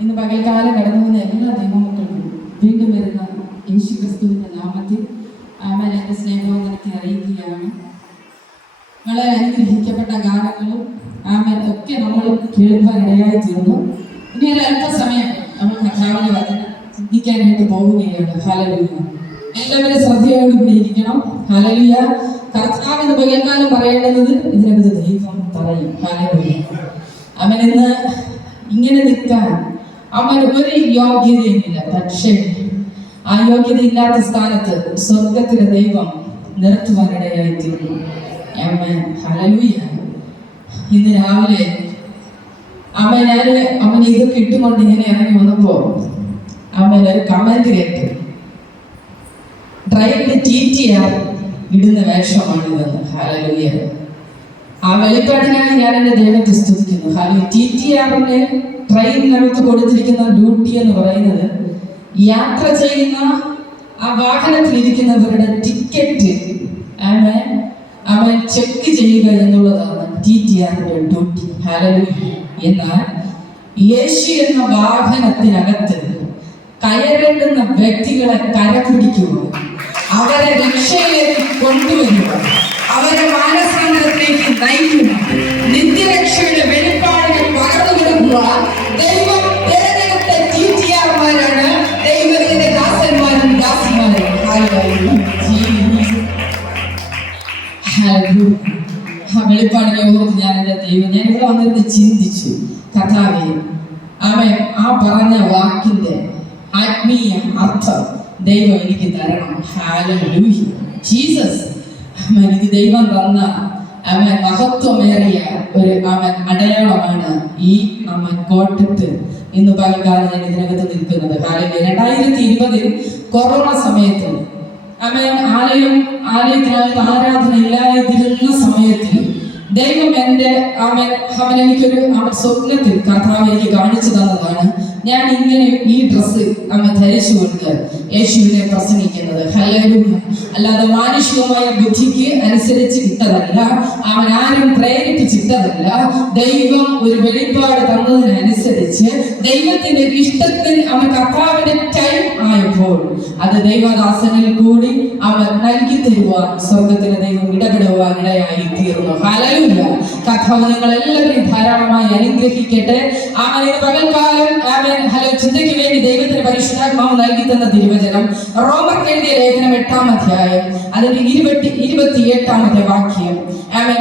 ഇന്ന് പകൽക്കാലം കടന്നു പോകുന്ന എല്ലാ ദൈവമക്കൾക്കും വീണ്ടും വരുന്ന യേശു ക്രിസ്തുവിന്റെ നാമത്തിൽ ആമേൻ എൻ്റെ സ്നേഹവന്ദനത്തെ അറിയിക്കുകയാണ്. വളരെ അനുഗ്രഹിക്കപ്പെട്ട ഗാനങ്ങളും ആമേൻ ഒക്കെ നമ്മൾ കേൾക്കാൻ ഇടയായി തീർന്നു. ഇനി ഒരു അല്പസമയം നമ്മൾ കർത്താവിന്റെ വചനം ചിന്തിക്കാനായിട്ട് പോവുകയാണ്. ഹല്ലേലൂയ. എല്ലാവരും ശ്രദ്ധയോടുകൂടി ഇരിക്കണം. ഹല്ലേലൂയ. കർത്താവിന് പകൽക്കാലം പറയേണ്ടത് ഇതിനകത്ത് ദൈവം പറയും. ഹല്ലേലൂയ. അവൻ ഇന്ന് ഇങ്ങനെ നിൽക്കാൻ അവന് ഒരു യോഗ്യതയുമില്ല. പക്ഷേ ആ യോഗ്യത ഇല്ലാത്ത സ്ഥാനത്ത് സ്വർഗത്തിലെ ദൈവം നിർത്തുവാനിടയായി തീർന്നു. ആമേൻ. ഹല്ലേലൂയ. ഇന്ന് രാവിലെ അവൻ ഇതൊക്കെ ഇട്ടുകൊണ്ട് ഇങ്ങനെ ഇറങ്ങി വന്നപ്പോ അവൻ ഒരു കമന്റ് കേട്ടു. ഡ്രൈവിന്റെ TTR ഇടുന്ന വേഷമാണിതെന്ന്. ഹല്ലേലൂയ. ആ വെളിപ്പാടിനായി ഞാൻ എൻ്റെ ദൈവത്തെ സ്തുതിക്കുന്നു. TTRന്റെ ട്രെയിനിനകത്ത് കൊടുത്തിരിക്കുന്ന ഡ്യൂട്ടി എന്ന് പറയുന്നത് യാത്ര ചെയ്യുന്ന ആ വാഹനത്തിലിരിക്കുന്നവരുടെ ടിക്കറ്റ് അവൻ ചെക്ക് ചെയ്യുക എന്നുള്ളതാണ് TTRന്റെ ഡ്യൂട്ടി. ഹല്ലേലൂയ. എന്നാൽ യേശു എന്ന വാഹനത്തിനകത്ത് കയറേണ്ടുന്ന വ്യക്തികളെ കരപിടിക്കുക, അവരെ രക്ഷയിലേക്ക് കൊണ്ടുവരിക, അവരെ മാനസാന്തരത്തിലേക്ക് നയിക്കുക, നിത്യരക്ഷയുടെ വെളിപ്പാടുകൾ പകർന്നു കൊടുക്കുക ദൈവം തിരഞ്ഞെടുത്ത TTRമാരാണ് ദൈവത്തിന്റെ ദാസന്മാരും ദാസിമാരും. ആ വെളിപ്പാടിനെ ഓർത്ത് ഞാൻ എൻ്റെ ദൈവം ഇവിടെ വന്നിരുന്ന് ചിന്തിച്ചു. കർത്താവേ, അവൻ ആ പറഞ്ഞ വാക്കിന്റെ ആത്മീയ അർത്ഥം ദൈവം എനിക്ക് തരണം. ഹല്ലേലൂയ. ജീസസ് എനിക്ക് ദൈവം തന്ന അവൻ മഹത്വമേറിയ ഒരു അടയാളമാണ് ഈ കോട്ടത്ത് ഇന്ന് പകൽക്കാലം ഞാൻ ഇതിനകത്ത് നിൽക്കുന്നത്. 2020 കൊറോണ സമയത്ത് ആലയത്തിനകത്ത് ആരാധന ഇല്ലാതിരുന്ന സമയത്ത് ദൈവം എനിക്കൊരു സ്വപ്നത്തിൽ കർത്താവ് എനിക്ക് കാണിച്ചു തന്നതാണ്. ഞാൻ ഇങ്ങനെ ഈ ഡ്രസ്സ് ധരിച്ചുകൊണ്ട് യേശുവിനെ പ്രസംഗിക്കുന്നത്. ഹല്ലേലൂയ. അല്ലാതെ മാനുഷികമായ ബുദ്ധിക്ക് അനുസരിച്ച് കിട്ടതല്ല, ആരും പ്രേരിപ്പിച്ചിട്ടതല്ല. ദൈവം ഒരു വെളിപ്പാട് തന്നതിനനുസരിച്ച് ദൈവത്തിന്റെ ഇഷ്ടത്തിൽ കർത്താവിന്റെ ടൈം ആയപ്പോൾ അത് ദൈവദാസനിൽ കൂടി നൽകി തരുവാൻ സ്വർഗത്തിലെ ദൈവം ഇടപെടുവാൻ ഇടയായി തീർന്നു. ഹല്ലേലൂയ. കർത്താവ് നിങ്ങൾ എല്ലാവരെയും ധാരാളമായി അനുഗ്രഹിക്കട്ടെ. പകൽക്കാലം ചിന്തയ്ക്ക് വേണ്ടി ദൈവത്തിന്റെ പരിശുദ്ധാത്മാവ് നൽകി തന്ന തിരുവചനം റോമർക്ക് എഴുതിയ ലേഖനം 8-ാം അധ്യായം അതിന്റെ 28-ാമത്തെ വാക്യം.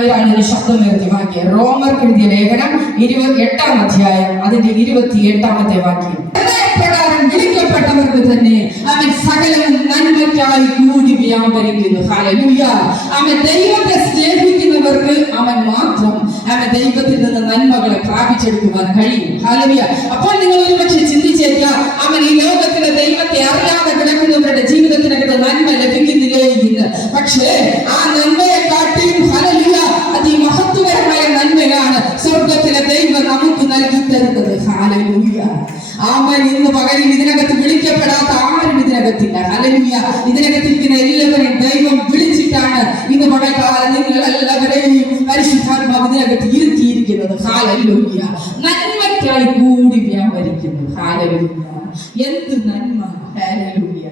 ഒരാളൊരു ശബ്ദമേർത്തി വാക്യം. റോമർക്ക് എഴുതിയ ലേഖനം 8-ാം അധ്യായം അതിന്റെ 28-ാമത്തെ വാക്യം. പ്രകാരം വിളിക്കപ്പെട്ടവർക്ക് തന്നെ അവൻ സകലവും നന്മയ്ക്കായി കൂടി വ്യാപരിക്കുന്നു. ഹല്ലേലൂയ. അവൻ ദൈവത്തെ സ്നേഹിക്കുന്നവർക്ക് അവൻ മാത്രം ദൈവത്തിൽ നിന്ന് നന്മകളെ പ്രാപിച്ചെടുക്കുവാൻ കഴിയും. ഹല്ലേലൂയ. അപ്പോൾ നിങ്ങൾ ഒരുപക്ഷെ ചിന്തിച്ചേക്കുക, അവൻ ഈ ലോകത്തിലെ ദൈവത്തെ അറിയാതെ കിടക്കുന്നവരുടെ ജീവിതത്തിനകത്ത് നന്മ ലഭിക്കുന്നില്ലേ എന്ന്. പക്ഷേ ആ നന്മയെക്കാട്ടിയും ഹല്ലേലൂയ അതിമഹത്വകരമായ നന്മയാണ് സ്വർഗത്തിലെ ദൈവം നമുക്ക് നൽകി തരുന്നത്. ഹല്ലേലൂയ. ആമേൻ. ഇന്ന് പകലിൽ ഇതിനകത്ത് വിളിക്കപ്പെടാത്ത ആരും ഇതിനകത്തില്ല. ഹല്ലേലൂയ. ഇതിനകത്തിരിക്കുന്ന എല്ലാവരെയും ദൈവം വിളിച്ചിട്ടാണ് ഇന്ന് പകൽക്കാലം നിങ്ങൾ എല്ലാവരെയും പരിശുദ്ധാത്മാവ് ഇതിനകത്ത് ഇരുത്തിയിരിക്കുന്നത്. ഹല്ലേലൂയ. നന്മയ്ക്കായി കൂടി വ്യാപരിക്കുന്നു. ഹല്ലേലൂയ. എന്ത് നന്മ. ഹല്ലേലൂയ.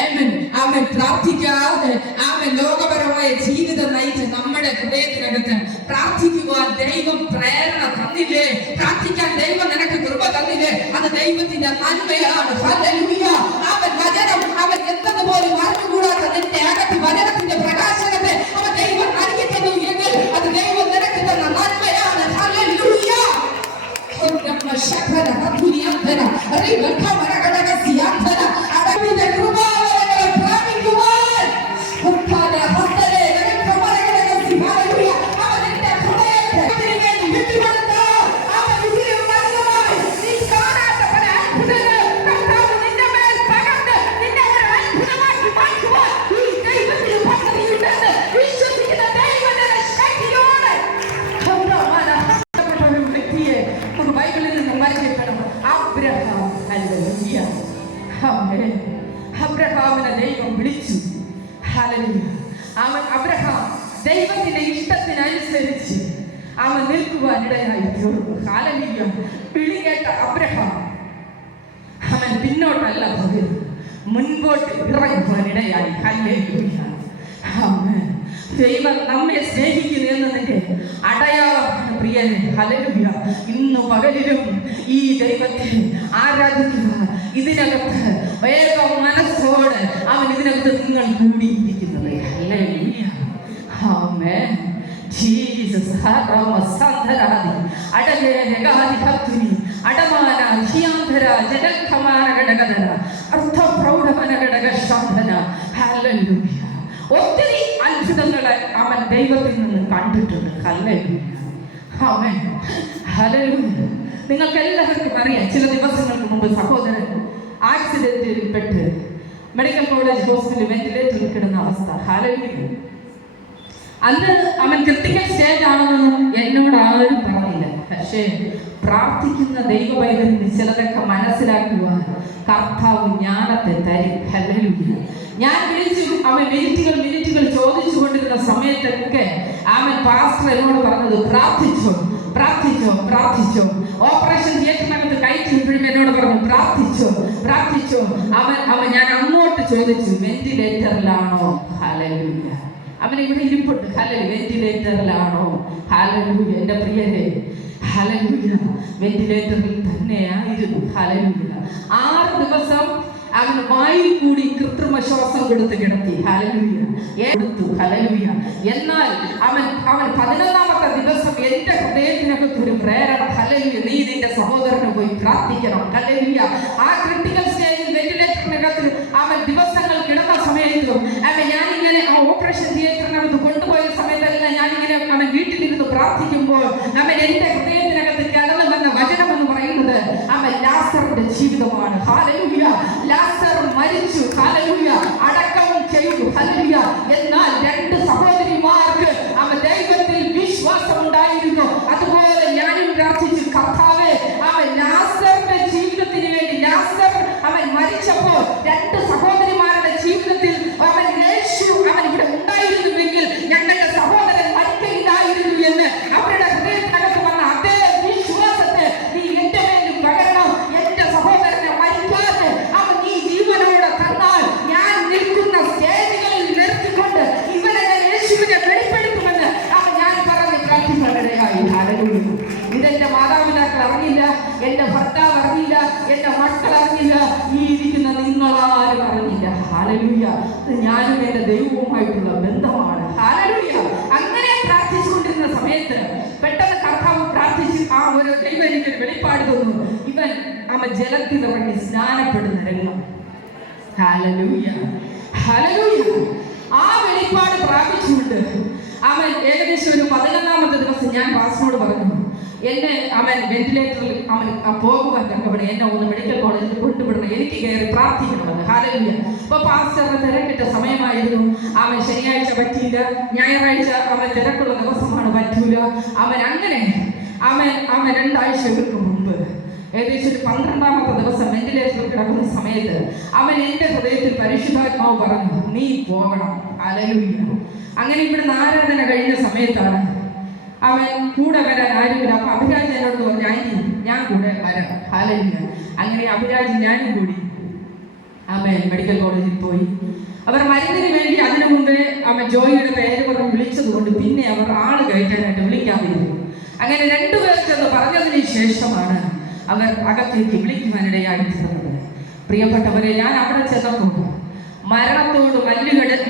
ആമേൻ. ആമേൻ. പ്രാർത്ഥിക്കാതെ ലോകപരമായ ജീവിതം നയിച്ച് നമ്മുടെ ഹൃദയത്തിനകത്ത് പ്രാർത്ഥിക്കുവാൻ ദൈവം പ്രേരണ തന്നില്ലേ? പ്രാർത്ഥിക്കാൻ ദൈവം നിനക്ക് കൃപ തന്നില്ലേ? അത് ദൈവത്തിന്റെ നന്മയാണ്. ഹല്ലേലൂയ. വചനം എന്തതുപോലെ മറന്നുകൂടാത്ത നിന്റെ അകത്ത് വചനത്തിന്റെ പ്രകാശനത്തെ ദൈവം നൽകി തന്നു എങ്കിൽ അത് ദൈവം നിനക്ക് തന്ന നന്മയാണ്. ഹല്ലേലൂയ. അബ്രഹാമിനെ ദൈവം വിളിച്ചു. ഹല്ലേലൂയ. അബ്രഹാം ദൈവത്തിന്റെ ഇഷ്ടത്തിനനുസരിച്ച് അവൻ നിൽക്കുവാൻ ഇടയായി തീർന്നു. ഹല്ലേലൂയ. വിളി കേട്ട അബ്രഹാം മുൻപോട്ട് ഇറങ്ങുവാനിടയായി. ഹല്ലേലൂയ. ആമേൻ. ദൈവം നമ്മെ സ്നേഹിക്കുന്നു എന്നതിന്റെ അടയാളമാണ് പ്രിയനെ. ഹല്ലേലൂയ. ഇന്ന് പകലിലും ഈ ദൈവത്തെ ആരാധിക്കുക. ഇതിനകത്ത് വേഗ മനസ്സോട് അവൻ ഇതിനകത്ത് നിങ്ങൾ കൂടിയിരിക്കുന്നത്. ഹല്ലേലൂയ. ആമേൻ. ജീസസ് ഹറമസന്ധരാദി അടലേഗാദി ഹത്തുനി അടമാന ഹിയാന്തര ജനക്കമാന ഘടകദന അർത്ഥപ്രൗഢമന ഘടക ശാന്തന. ഹല്ലേലൂയ. ഒത്തിരി അത്ഭുതങ്ങളെ അവൻ ദൈവത്തിൽ നിന്ന് കണ്ടിട്ടുണ്ട്. ഹല്ലേലൂയ. ആമേൻ. ഹല്ലേലൂയ. നിങ്ങൾക്ക് എല്ലാവർക്കും അറിയാം, ചില ദിവസങ്ങൾക്ക് മുമ്പ് സഹോദരൻ ആക്സിഡന്റിൽ പെട്ട് മെഡിക്കൽ കോളേജ് ഹോസ്പിറ്റലിൽ വെന്റിലേറ്ററിൽ കിടന്ന അവസ്ഥ. ഹല്ലേലൂയ. അന്ന് അവൻ ക്രിട്ടിക്കൽ സ്റ്റേജ് ആണെന്നൊന്നും എന്നോട് ആരും പറഞ്ഞില്ല. പക്ഷേ പ്രാർത്ഥിക്കുന്ന ദൈവവൈദ്യന് ചിലതൊക്കെ മനസ്സിലാക്കുവാൻ കർത്താവ് ജ്ഞാനത്തെ തരും. ഹല്ലേലൂയ. ഞാൻ വിളിച്ചു അവൻ മിനിറ്റുകൾ ചോദിച്ചു കൊണ്ടിരുന്ന സമയത്തൊക്കെ അവൻ പാസ്റ്റർ എന്നോട് പറഞ്ഞത് പ്രാർത്ഥിച്ചോ. ഓപ്പറേഷൻ തിയേറ്ററിനകത്ത് കയറ്റിയപ്പോഴും എന്നോട് പറഞ്ഞു പ്രാർത്ഥിച്ചോ. അവൻ ഞാൻ അങ്ങോട്ട് ചോദിച്ചു, വെന്റിലേറ്ററിലാണോ? ഹല്ലേലൂയ. അവൻ ഇവിടെ ഇരിപ്പുണ്ട്. ഹല്ലേലൂയ. വെന്റിലേറ്ററിലാണോ? ഹല്ലേലൂയ. എൻ്റെ പ്രിയരെ, ഹല്ലേലൂയ. വെന്റിലേറ്ററിൽ തന്നെയായിരുന്നു. ഹല്ലേലൂയ. 6 ദിവസം അവൻ വായിൽ കൂടി കൃത്രിമ ശ്വാസം കൊടുത്ത് കിടത്തി. ഹല്ലേലൂയ. ഹല്ലേലൂയ. എന്നാൽ അവൻ 11ാമത്തെ ദിവസം എന്റെ ഹൃദയത്തിനകത്ത് ഒരു പ്രേരണ. ഹല്ലേലൂയ. നീ നിന്റെ സഹോദരന് പോയി പ്രാർത്ഥിക്കണം. ഹല്ലേലൂയ. ആ ക്രിട്ടിക്കൽ സ്റ്റേജിൽ വെന്റിലേറ്ററിനകത്ത് അവൻ ദിവസങ്ങൾ കിടന്ന സമയത്തും ഞാനിങ്ങനെ ആ ഓപ്പറേഷൻ തിയേറ്ററിനകത്ത് കൊണ്ടുപോയ സമയത്തല്ല ഞാനിങ്ങനെ അവൻ വീട്ടിലിരുന്ന് പ്രാർത്ഥിക്കുമ്പോൾ അവൻ എന്റെ ഹൃദയത്തിനകത്ത് കടന്നു വന്ന വചനം എന്ന് പറയുന്നത് അവൻ ലാസറിന്റെ ജീവിതമാണ്. ഹല്ലേലൂയ. ലാസർ മരിച്ചു. ഹല്ലേലൂയ. അടക്കം ചെയ്തു. ഹല്ലേലൂയ. എന്നാൽ 2 സഹോദരിമാർക്ക് അവൻ ദൈവത്തിൽ വിശ്വാസം ഉണ്ടായിരുന്നു. അതുപോലെ ഞാനും പ്രാർത്ഥിച്ചു, കർത്താവേ അവൻ ലാസറിന്റെ ജീവിതത്തിന് വേണ്ടി, ലാസർ അവൻ മരിച്ചപ്പോൾ 2 സഹോദരിമാരുടെ ജീവിതത്തിൽ അവൻ യേശു അവൻ ഇവിടെ ഉണ്ടായിരുന്നുവെങ്കിൽ ഞങ്ങളുടെ സഹോദരൻ മരിക്കയില്ലായിരുന്നു എന്ന് അവരുടെ ഹൃദയത്തിനകത്ത് വന്ന അതേ വിശ്വാസത്തെ നീ എന്റെ മേലും പകരണം. എന്റെ സഹോദരനെ മരിക്കാതെ അവൻ നീ ജീവനോടെ തന്നാൽ ഞാൻ നിൽക്കുന്ന സ്റ്റേജുകളിൽ നിർത്തിക്കൊണ്ട് ഇവനെ ഞാൻ യേശുവിനെ വെളിപ്പെടുത്തുമെന്ന് ഞാൻ പറഞ്ഞ് പ്രാർത്ഥിക്കാനിടയായി. ഹല്ലേലൂയ. ഇതെന്റെ മാതാപിതാക്കൾ അറിഞ്ഞില്ല, എന്റെ ഭർത്താവ് അറിഞ്ഞില്ല, എന്റെ മക്കൾ അറിഞ്ഞില്ല, ഈ ഇരിക്കുന്ന നിങ്ങളാരും അറിഞ്ഞില്ല. ഹല്ലേലൂയ. ഞാനും എന്റെ ദൈവവുമായിട്ടുള്ള ബന്ധമാണ്. ഹല്ലേലൂയ. അങ്ങനെ പ്രാർത്ഥിച്ചുകൊണ്ടിരുന്ന സമയത്ത് പെട്ടെന്ന് കർത്താവ് പ്രാർത്ഥിച്ചു ആ ഒരു ദൈവം എനിക്കൊരു വെളിപ്പാട് തന്നു. അവൻ ജലത്തിലിറങ്ങി സ്നാനപ്പെടുന്ന രംഗം. ഹല്ലേലൂയ. ഹല്ലേലൂയ. ആ വെളിപ്പാട് പ്രാപിച്ചുകൊണ്ട് അവൻ ഏകദേശം ഒരു 11ാമത്തെ ദിവസം ഞാൻ പാസ്റ്ററോട് പറഞ്ഞു, എന്നെ അവൻ വെന്റിലേറ്ററിൽ അവൻ പോകുവാൻ തക്കവിടെ എന്നെ ഒന്ന് മെഡിക്കൽ കോളേജിൽ കൊണ്ടുവിടണം, എനിക്ക് കയറി പ്രാർത്ഥിക്കണമെന്ന്. ഹല്ലേലൂയ. അപ്പൊ പാസ്റ്ററിന് തിരക്കിട്ട സമയമായിരുന്നു. അവൻ ശനിയാഴ്ച പറ്റിയില്ല, ഞായറാഴ്ച അവൻ തിരക്കുള്ള ദിവസമാണ്, പറ്റൂല. അവൻ 2 ആഴ്ചകൾക്ക് മുമ്പ് ഏകദേശം ഒരു 12ാമത്തെ ദിവസം വെന്റിലേറ്ററിൽ കിടക്കുന്ന സമയത്ത് അവൻ എൻ്റെ ഹൃദയത്തിൽ പരിശുദ്ധാത്മാവ് പറഞ്ഞു, നീ പോകണം. ഹല്ലേലൂയ. അങ്ങനെ ഇവിടുന്ന് ആരാധന കഴിഞ്ഞ സമയത്താണ് അവൻ കൂടെ വരാൻ ആരുമില്ല. അപ്പൊ അഭിരാജ് എന്നോട് പറഞ്ഞു, ആന്റി ഞാൻ കൂടെ വരാം. ഹല്ലേലൂയ. അങ്ങനെ അഭിരാജ് ഞാനും കൂടി അവൻ മെഡിക്കൽ കോളേജിൽ പോയി. അവർ മരുന്നിന് വേണ്ടി അതിനു മുമ്പേ അവൻ ജോയിയുടെ പേര് പറഞ്ഞ് വിളിച്ചത് കൊണ്ട് പിന്നെ അവർ ആള് കയറ്റാനായിട്ട് വിളിക്കാതിരുന്നു. അങ്ങനെ 2 പേർ ചെന്ന് പറഞ്ഞതിന് ശേഷമാണ് അവർ അകത്തേക്ക് വിളിക്കുവാനിടയായിരുന്നത്. പ്രിയപ്പെട്ടവരെ, ഞാൻ അവിടെ ചെന്നപ്പോൾ മരണത്തോട്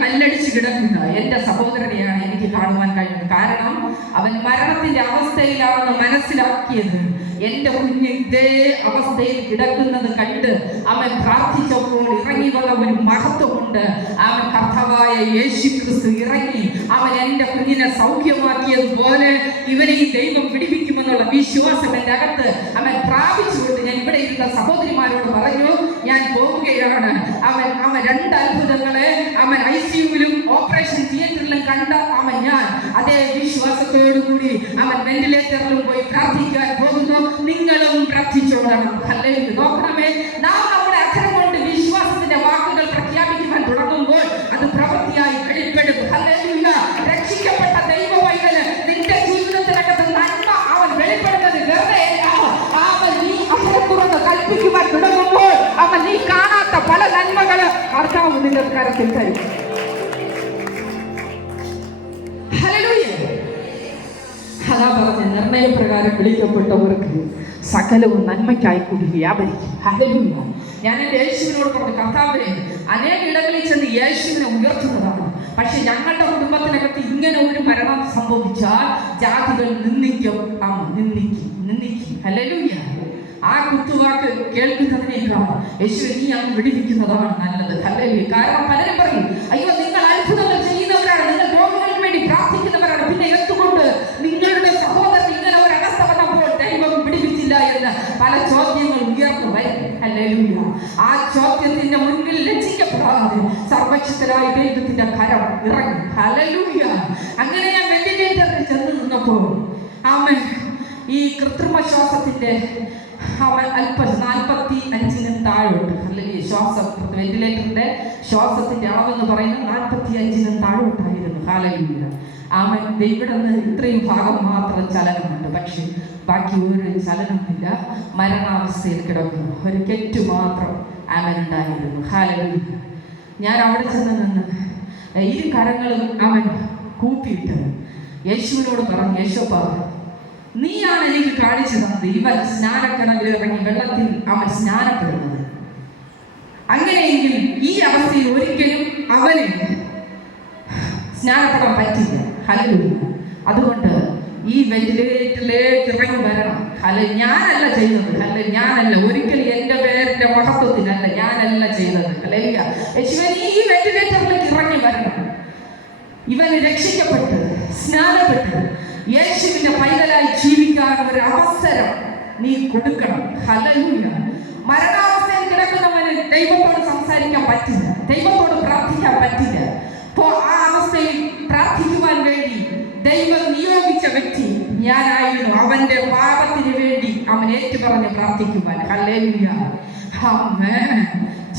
മല്ലടിച്ച് കിടക്കുന്ന എൻ്റെ സഹോദരനെയാണ് എനിക്ക് കാണുവാൻ കഴിഞ്ഞത്. കാരണം അവൻ മരണത്തിന്റെ അവസ്ഥയിലാണെന്ന് മനസ്സിലാക്കിയത് എൻ്റെ കുഞ്ഞ് ഇതേ അവസ്ഥയിൽ കിടക്കുന്നത് കണ്ട് അവൻ പ്രാർത്ഥിച്ചപ്പോൾ ഇറങ്ങി വന്ന ഒരു മഹത്വമുണ്ട്. അവൻ കർത്താവായ യേശു ക്രിസ്തു ഇറങ്ങി അവൻ എൻ്റെ കുഞ്ഞിനെ സൗഖ്യമാക്കിയതുപോലെ ഇവനെ ഈ ദൈവം പിടിപ്പിക്കുമെന്നുള്ള വിശ്വാസം എൻ്റെ അകത്ത് അവൻ പ്രാപിച്ചുകൊണ്ട് ഞാൻ ഇവിടെ ഇരുന്ന സഹോദരിമാരോട് പറഞ്ഞു, ഞാൻ പോവുകയാണ്. അവൻ 2 അത്ഭുതങ്ങളെ അവൻ ICUവിലും ഓപ്പറേഷൻ തിയേറ്ററിലും കണ്ട ഞാൻ അതേ വിശ്വാസത്തോടു കൂടി അവൻ വെന്റിലേറ്ററിലും പോയി പ്രാർത്ഥിക്കാൻ പോകുന്നു. നിങ്ങളും പ്രാർത്ഥിച്ചോളണം. ഹല്ലേലൂയ. നോക്കണമേ, നാം നമ്മുടെ അക്ഷരം കൊണ്ട് വിശ്വാസത്തിന്റെ വാക്കുകൾ പ്രഖ്യാപിക്കുവാൻ തുടങ്ങുമ്പോൾ അത് പ്രവൃത്തിയായി വെളിപ്പെടും. ഹല്ലേലൂയ. രക്ഷിക്കപ്പെട്ട ദൈവവൈതല് നിന്റെ ജീവിതത്തിനകത്ത് നന്മ അവൻ വെളിപ്പെടുന്നത് വെറുതെ അവൻ നീ അക്ഷരം തുറന്ന് കൽപ്പിക്കുവാൻ തുടങ്ങുമ്പോൾ അവൻ നീ കാണാത്ത പല നന്മകള് കർത്താവ് നിന്റെ കരത്തിൽ തരും. ഹല്ലേലൂയ. അതാ പറഞ്ഞ നിർണയപ്രകാരം വിളിക്കപ്പെട്ടവർക്ക് സകലവും നന്മയ്ക്കായി കൂടി വ്യാപരിക്കും. ഹല്ലേലൂയ. ഞാൻ എൻ്റെ യേശുവിനോട് പറഞ്ഞു, കർത്താവേ, അനേക ഇടങ്ങളിൽ ചെന്ന് യേശുവിനെ ഉയർത്തുന്നതാണ്, പക്ഷെ ഞങ്ങളുടെ കുടുംബത്തിനകത്ത് ഇങ്ങനെ ഒരു മരണം സംഭവിച്ചാൽ ജാതികൾ നിന്ദിക്കും. നിന്ദിക്കും. ഹല്ലേലൂയ. ആ കുത്തുവാക്ക് കേൾക്കുന്നതിനേക്കാൾ യേശു നീ അങ്ങ് വിടിവിക്കുന്നതാണ് നല്ലത്. ഹല്ലേലൂയ. കാരണം പലരും പറയും, അയ്യോ നിങ്ങൾ അത്ഭുതങ്ങൾ ചെയ്യുന്നവരാണ്, നിങ്ങൾ രോഗികൾക്ക് വേണ്ടി പ്രാർത്ഥിക്കുന്നവരാണ്, പിന്നെ എന്തുകൊണ്ട് നിങ്ങളുടെ സഹോദരൻ ഇങ്ങനെ ഒരു അവസ്ഥ വന്നപ്പോൾ ദൈവം വിടിവിച്ചില്ല എന്ന് പല ചോദ്യങ്ങൾ ഉയർന്നു വരും. ഹല്ലേലൂയ. ആ ചോദ്യത്തിന്റെ മുൻപിൽ ലജ്ജിക്കപ്പെടാതെ സർവശക്തനായ ദൈവത്തിന്റെ കരം ഇറങ്ങി. ഹല്ലേലൂയ. അങ്ങനെ ഞാൻ വെന്റിലേറ്ററിൽ ചെന്ന് നിന്നപ്പോൾ ആമേൻ ഈ കൃത്രിമ ശ്വാസത്തിന്റെ അവൻ 45 താഴോട്ട്. അല്ലെങ്കിൽ ശ്വാസം വെന്റിലേറ്ററിന്റെ ശ്വാസത്തിന്റെ അളവെന്ന് പറയുന്നത് 45 താഴോട്ടായിരുന്നു. ഹല്ലേലൂയ. അവൻ ഇവിടെ നിന്ന് ഇത്രയും ഭാഗം മാത്രം ചലനമുണ്ട്, പക്ഷെ ബാക്കി ഒരു ചലനമില്ല. മരണാവസ്ഥയിൽ കിടക്കുന്നു. ഒരു കെറ്റ് മാത്രം അവൻ ഉണ്ടായിരുന്നു. ഹല്ലേലൂയ. ഞാൻ അവിടെ ചെന്ന് നിന്ന് ഇരു കരങ്ങളും അവൻ കൂപ്പിയിട്ട് യേശുവിനോട് പറഞ്ഞു, യേശോപ്പാ, നീയാണ് എനിക്ക് കാണിച്ചു തന്നത് ഇവൻ സ്നാനക്കടവിൽ ഇറങ്ങി വെള്ളത്തിൽ അവൻ സ്നാനപ്പെടുന്നത്. അങ്ങനെയെങ്കിൽ ഈ അവസ്ഥയിൽ ഒരിക്കലും അവന് സ്നാനപ്പെടാൻ പറ്റില്ല. ഹല്ലേലൂയ. അതുകൊണ്ട് ഈ വെന്റിലേറ്ററിലേക്ക് ഇറങ്ങി വരണം. ഞാനല്ല ചെയ്യുന്നത്. ഞാനല്ല, ഒരിക്കലും എൻ്റെ പേരിന്റെ മഹത്വത്തിനല്ല, ഞാനല്ല ചെയ്യുന്നത്. യേശുവേ, നീ ഈ വെന്റിലേറ്ററിലേക്ക് ഇറങ്ങി വരണം. ഇവന് രക്ഷിക്കപ്പെട്ട് സ്നാനപ്പെട്ട് യേശുവിന്റെ പൈതലായി ജീവിക്കാൻ ഒരു അവസരം നീ കൊടുക്കണം. ഹല്ലേലൂയ. മരണാവസ്ഥയിൽ കിടക്കുന്നവന് ദൈവത്തോട് സംസാരിക്കാൻ പറ്റില്ല, ദൈവത്തോട് പ്രാർത്ഥിക്കാൻ പറ്റില്ല. അപ്പോൾ ആ അവസ്ഥയിൽ പ്രാർത്ഥിക്കുവാൻ വേണ്ടി ദൈവം നിയോഗിച്ച വ്യക്തി ഞാനായിരുന്നു. അവന്റെ പാപത്തിന് വേണ്ടി അവൻ ഏറ്റുപറഞ്ഞ് പ്രാർത്ഥിക്കുവാൻ. ഹല്ലേലൂയ. ആമേൻ.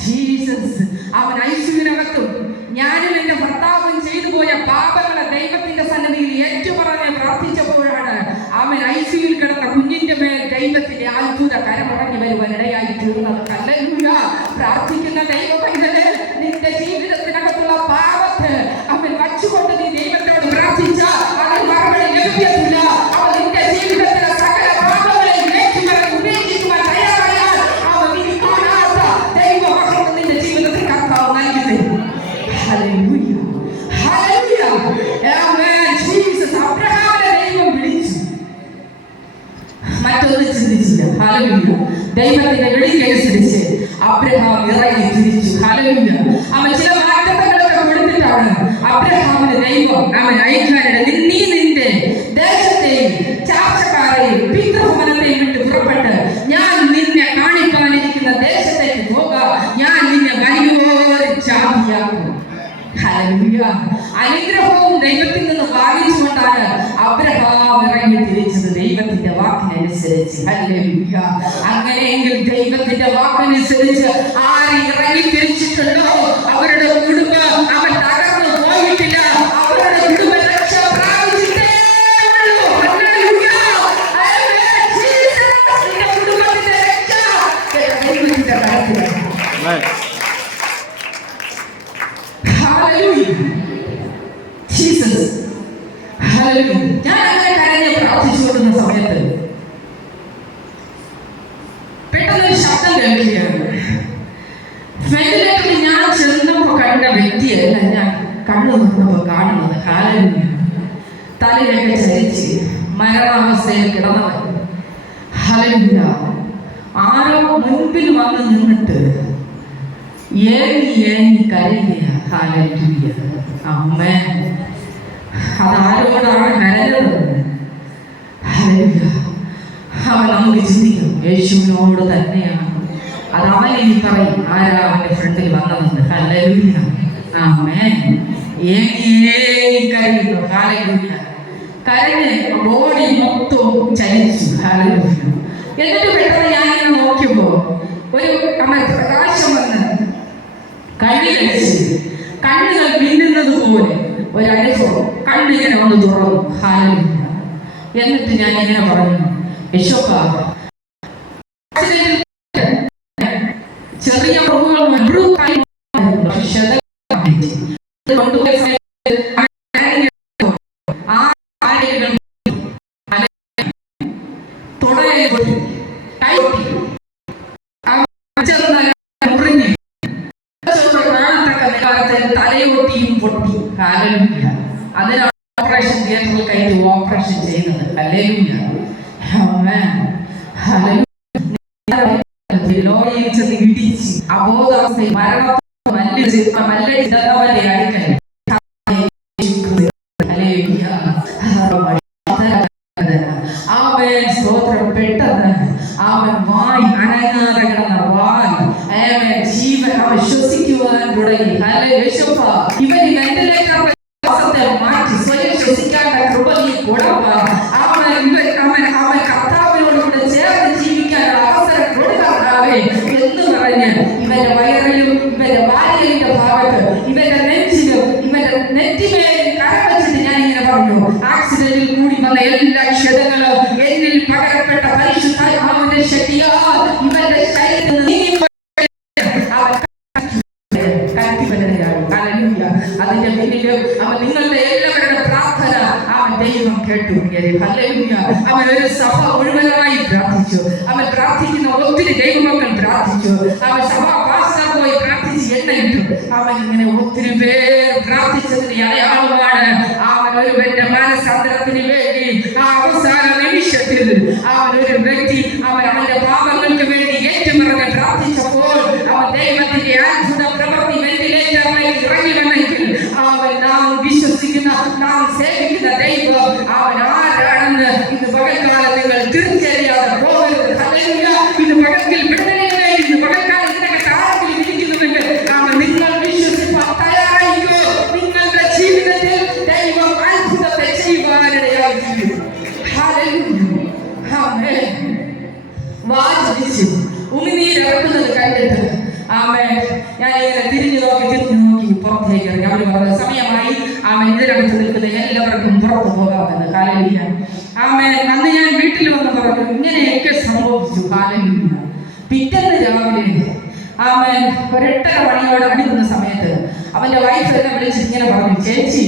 ജീസസ്. അവൻ ഐശ്വര്യനകത്തും ഞാനും എൻ്റെ ഭർത്താവും ചെയ്തു പോയ പാപങ്ങളെ ദൈവത്തിന്റെ സന്നിധിയിൽ ഏറ്റുപറഞ്ഞ് പ്രാർത്ഥിച്ചപ്പോഴാണ് അവൻ ഐശ്വര്യയിൽ കിടന്ന കുഞ്ഞിന്റെ മേൽ ദൈവത്തിന്റെ അത്ഭുത കരമിറങ്ങി വരുവാൻ ഇടയായി തീർന്നത്. ഹല്ലേലൂയ. പ്രാർത്ഥിക്കുന്ന ദൈവ പൈതലേ, നിന്റെ ജീവിതത്തിനകത്തുള്ള പാപത്തെ അവൻ വച്ചുകൊണ്ട് നീ ദൈവത്തോട് പ്രാർത്ഥിച്ച അവൻ മറുപടി ലഭിക്കത്തില്ല. അവൻ നിന്റെ ജീവിതത്തിലെ സകല പാപങ്ങളെ ഉപേക്ഷിക്കുവാൻ തയ്യാറായാൽ അവൻ നീ കാണാത്ത ദൈവമഹത്വം നിന്റെ ജീവിതത്തിൽ കർത്താവ് നൽകി തരും. ഹല്ലേലൂയ. ഹല്ലേലൂയ. ആമേൻ. ജീസസ്. അബ്രഹാമിനെ ദൈവം വിളിച്ചു, മറ്റൊന്നും ചിന്തിച്ചില്ല. ഹല്ലേലൂയ. ദൈവത്തിന്റെ വിളിക്കനുസരിച്ച് അബ്രഹാം ഇറങ്ങി തിരിച്ചു. ഹല്ലേലൂയ. അവൻ ചില വാഗ്ദത്തങ്ങളൊക്കെ കൊടുത്തിട്ടാണ് അബ്രഹാമിന് ദൈവം അവൻ അയക്കാനിട നീ നിന്റെ ദേശത്തെയും ചാർച്ചക്കാരെയും പിതൃഭവനത്തെയും വിട്ട് പുറപ്പെട്ട് ഞാൻ നിന്നെ കാണിക്കാനിരിക്കുന്ന ദേശത്തേക്ക് പോകാം, ഞാൻ നിന്നെ വലിയൊരു ജാതിയാക്കും. ഹല്ലേലൂയ. അനുഗ്രഹവും ദൈവത്തിൽ നിന്ന് വാങ്ങിച്ചുകൊണ്ടാണ് അബ്രഹാം ഇറങ്ങി തിരിച്ചത് ദൈവത്തിന്റെ വാക്കിനനുസരിച്ച്. ഹല്ലേലൂയ. അങ്ങനെയെങ്കിൽ ദൈവത്തിന്റെ വാക്കനുസരിച്ച് ആര് ഇറങ്ങി തിരിച്ചിട്ടുണ്ടോ അവരുടെ കുടുംബം അവൻ തകർന്നു പോയിട്ടില്ല. അവരുടെ കുടുംബ രക്ഷ പ്രാപിച്ചിട്ടേ ഉള്ളൂ. ഹല്ലേലൂയ. നിന്റെ കുടുംബത്തിന്റെ രക്ഷ ദൈവത്തിന്റെ കരത്തിലാണ്. ഹല്ലേലൂയ. ജീസസ്. ഹല്ലേലൂയ. ഞാൻ അങ്ങനെ കരഞ്ഞ് പ്രാർത്ഥിച്ചുകൊണ്ടിരുന്ന സമയത്ത് പെട്ടെന്നൊരു ശബ്ദം കേൾക്കുകയാണ്. വെന്റിലേറ്ററിൽ ഞാൻ ചെന്നപ്പോൾ കണ്ട വ്യക്തിയല്ല ഞാൻ കണ്ണു തുറന്നപ്പോൾ കാണുന്നത്. ഹല്ലേലൂയ. തലയൊക്കെ ചരിച്ച് മരണാവസ്ഥയിൽ കിടന്നവൻ. ഹല്ലേലൂയ. ആരോ മുൻപിൽ വന്ന് നിന്നിട്ട് ഏങ്ങി കരയുക. ഹല്ലേലൂയ. ആമേൻ. അതാരോടാണ് കരഞ്ഞത്? ഹല്ലേലൂയ. അവൻ നമുക്ക് ചിന്തിക്കും യേശുവിനോട് തന്നെയാണ്. അത് അവൻ ഇനി പറയും ആരാ അവന്റെ ഫ്രണ്ടിൽ വന്നതെന്ന്. ഹല്ലേലൂയ. ആമേൻ. ഏങ്ങി കരയുന്നു. ഹല്ലേലൂയ. കരഞ്ഞ് ബോഡി മൊത്തം ചലിച്ചു. ഹല്ലേലൂയ. എന്നിട്ട് പെട്ടെന്ന് ഞാനിങ്ങനെ നോക്കിയപ്പോ ഒരു പ്രകാശം വന്ന് കണ്ണിലടിച്ച് കണ്ണുകൾ മിന്നുന്നത് പോലെ ഒരനുഭവം. കണ്ണിങ്ങനെ ഒന്ന് തുറന്നു. ഹല്ലേലൂയ. എന്നിട്ട് ഞാൻ ഇങ്ങനെ പറഞ്ഞു, യേശോപ്പാ, ചെറിയ കൊണ്ടുപോയി തലയോട്ടിയും പൊട്ടി. അതിനാണ് ഓപ്പറേഷൻ തിയേറ്ററിൽ കഴിഞ്ഞ് ഓപ്പറേഷൻ ചെയ്യുന്നത്. ലോറിയിൽ ചെന്ന് ഇടിച്ച് അബോധാവസ്ഥയിൽ മല്ലടിച്ചവന്റെ അടുക്കൽ അവൻ സ്തോത്രം പെട്ടെന്ന് അവൻ വായി അനങ്ങാതെ കിടന്ന വായി അവൻ ജീവൻ അവൻ ശ്വസിക്കുവാൻ തുടങ്ങി. ഇവൻ വെന്റിലേറ്റർ മാറ്റി സ്വയം ശ്വസിക്കാനുള്ള കൃപ നീ കൊടുക്ക. അവൻ കർത്താവിനോടുകൂടെ ചേർന്ന് ജീവിക്കാനുള്ള അവസരം കൊടുക്കാവേ എന്ന് പറഞ്ഞ് ഇവന്റെ വയറിലും ഇവന്റെ വാരിയലിന്റെ ഭാഗത്ത് ഇവന്റെ നെഞ്ചിലും ഇവന്റെ നെറ്റിമേലും കരം വെച്ചിട്ട് ഞാൻ ഇങ്ങനെ പറഞ്ഞു, ആക്സിഡന്റിൽ കൂടി വന്ന എല്ലാ ക്ഷതങ്ങളും എന്നിൽ പകരപ്പെട്ട പരിശുദ്ധാത്മാവിന്റെ ശക്തിയാൽ ഇവന്റെ ശരീരത്തിൽ അതിന്റെ പിന്നിലും അവൻ നിങ്ങളുടെ എല്ലാവരുടെ പ്രാർത്ഥന അവൻ ദൈവം കേട്ടു. അവൻ ഒരു സഭ മുഴുവനായി പ്രാർത്ഥിച്ചു. അവൻ പ്രാർത്ഥിക്കുന്ന ഒത്തിരി ദൈവമക്കൾ പ്രാർത്ഥിച്ചു. അവൻ സഭ പാസ്റ്റർ പോയി പ്രാർത്ഥിച്ച് എണ്ണയിട്ടു. അവൻ ഇങ്ങനെ ഒത്തിരി പേർ പ്രാർത്ഥിച്ചതിന് അടയാളമാണ് അവൻ ഒരുവന്റെ മാനസാന്തരത്തിന് വേണ്ടി ആ അവസാന നിമിഷത്തിൽ അവൻ ഒരു വ്യക്തി അവന്റെ പാപങ്ങൾക്ക് വേണ്ടി ഏറ്റുപറഞ്ഞ് പ്രാർത്ഥിച്ചപ്പോൾ അവൻ ദൈവത്തിന്റെ അത്ഭുത പ്രവൃത്തി വെന്റിലേറ്ററിലേക്ക് ഇറങ്ങി വന്നെങ്കിൽ അവൻ നാം വിശ്വസിക്കുന്ന നാം സേവിക്കുന്ന ദൈവം അവൻ ആരാണെന്ന് ഇന്ന് പകൽക്കാലം നിങ്ങൾ തിരിച്ചറിയാതെ പോകരുത്. ഇന്ന് പകൽക്കിൽ വിടുതലകളെ ഇന്ന് പകൽക്കാലം ഇതിനകത്ത് ആരെങ്കിലും ഇരിക്കുന്നുവെങ്കിൽ അവൻ നിങ്ങൾ വിശ്വസിക്കാൻ തയ്യാറായിക്കോ. നിങ്ങളുടെ ജീവിതത്തിൽ ദൈവം അത്ഭുതത്തെ ചെയ്യുവാനിടയായിരിക്കും. വാചിച്ചു ഉമിനീരിറക്കുന്നത് കണ്ടിട്ട് ഞാൻ ഇങ്ങനെ തിരിഞ്ഞു നോക്കി പുറത്തേക്ക് ഇറങ്ങി. അവർ പറഞ്ഞ സമയമായി ഇതിനകത്ത് നിൽക്കുന്ന എല്ലാവർക്കും പുറത്തു പോകാമെന്ന്. ഹല്ലേലൂയ. അന്ന് ഞാൻ വീട്ടിൽ വന്ന് പറഞ്ഞു ഇങ്ങനെയൊക്കെ സംഭവിച്ചു. ഹല്ലേലൂയ. പിറ്റേന്ന് രാവിലെ ഒരു 8:30 മണിയോടെ അടുക്കുന്ന സമയത്ത് അവന്റെ വൈഫ് എന്നെ വിളിച്ചിട്ട് ഇങ്ങനെ പറഞ്ഞു, ചേച്ചി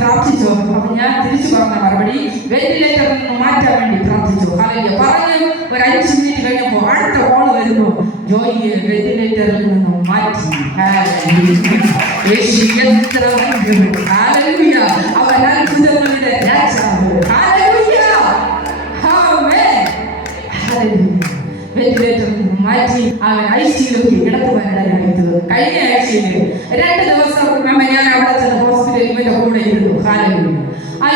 പ്രാർത്ഥിച്ചോ? അപ്പൊ ഞാൻ തിരിച്ചു പറഞ്ഞ മറുപടി വെന്റിലേറ്ററിൽ നിന്ന് മാറ്റാൻ വേണ്ടി പ്രാർത്ഥിച്ചു. ഹല്ലേലൂയ. പറഞ്ഞു ഒരു 5 മിനിറ്റ് കഴിഞ്ഞപ്പോ അടുത്ത കോള് വരുന്നു, ജോയിയെ വെന്റിലേറ്ററിൽ നിന്ന് മാറ്റി. അവൻ അത്ഭുതങ്ങളുടെ രാജാവ്. വെന്റിലേറ്ററിൽ നിന്ന് മാറ്റി അവൻ ഐസിയിലേക്ക് കിടത്തുവാനിടയായത്. കഴിഞ്ഞ ആഴ്ചയിൽ 2 ദിവസം ഞാൻ അവിടെ ചെന്ന് ഹോസ്പിറ്റലിൽ ഇവന്റെ കൂടെ ഇരുന്നു. ഹല്ലേലൂയ.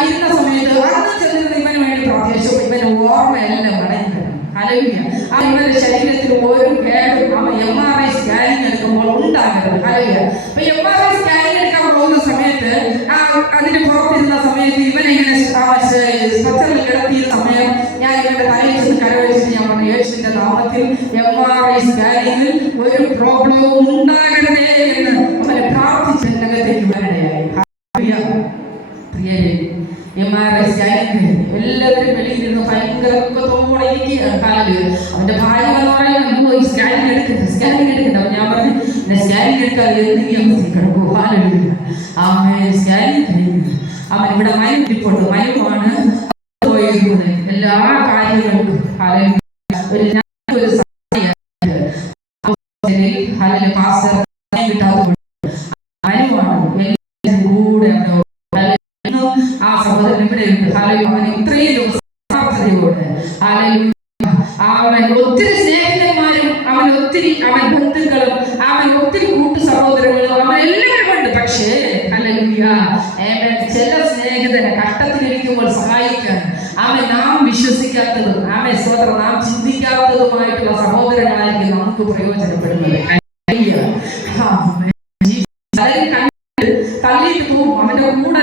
ഇരുന്ന സമയത്ത് അന്ന് ചെന്നിരുന്ന് ഇവന് വേണ്ടി പ്രാർത്ഥിച്ചു. ഇവന്റെ ഓർമ്മയെല്ലാം മടങ്ങി. ഹല്ലേലൂയ. ഇവന്റെ ശരീരത്തിൽ ഒരു കേടും MRI സ്കാനിങ് എടുക്കുമ്പോൾ ഉണ്ടാകരുത്. ഹല്ലേലൂയ. അപ്പൊ MRI സ്കാനിങ് എടുക്കാൻ പോകുന്ന സമയത്ത് അതിന്റെ പുറത്തിരുന്ന സമയത്ത് ഇവനിങ്ങനെ സ്ട്രെച്ചറിൽ കിടത്തിയിരുന്ന സമയം ഞാൻ ഇവന്റെ തലയിൽ ചെന്ന് കരവഴിച്ചിട്ട് ഞാൻ പറഞ്ഞു, യേശുവിന്റെ നാമത്തിൽ MRI സ്കാനിങ്ങിൽ ഒരു പ്രോബ്ലവും ഉണ്ടാകരുതേ എന്ന് അവനെ പ്രാർത്ഥിച്ച് രംഗത്തേക്ക് വരടയായി. പ്രിയരെ, MRI സ്കാനിങ് എല്ലാവരും വെളിയിലിരുന്ന് ഭയങ്കര ദുഃഖത്തോടെ ഇരിക്കുകയാണ്. അവന്റെ ഭാര്യ എന്ന് പറയുന്നത് സ്കാനിങ് എടുക്കണ്ട. ഞാൻ പറഞ്ഞു സ്കാനിങ് എടുക്കാതെ എന്തെങ്കിലും കിടക്കൂ. ഹല്ലേലൂയ. സ്കാനിങ് കഴിഞ്ഞു. അവൻ ഇവിടെ മരുന്നിട്ടുണ്ട്. മരുമാണ് എല്ലാ കാര്യങ്ങൾക്കും. ഹല്ലേലൂയ. പാസ്റ്റർ കിട്ടാതെ മരുമാണ് കൂടെ ആ സഹോദരൻ ഇവിടെയുണ്ട്. അവൻ ഇത്രയും ദിവസം അവൻ ഒത്തിരി സ്നേഹിതന്മാരും അവൻ ബന്ധുക്കളും അവൻ ഒത്തിരി കൂട്ടു സഹോദരങ്ങളും അവൻ എല്ലാവരും ഉണ്ട്. പക്ഷേ ചില സ്നേഹിതനെ കഷ്ടത്തിലിരിക്കുമ്പോൾ സഹായിക്കാൻ നാം വിശ്വസിക്കാത്തതും സ്വതന്ത്രം നാം ചിന്തിക്കാത്തതുമായിട്ടുള്ള സഹോദരങ്ങളായിരിക്കും നമുക്ക് പ്രയോജനപ്പെടുന്നത്. തള്ളിയിട്ട് പോകും. അവന്റെ കൂടെ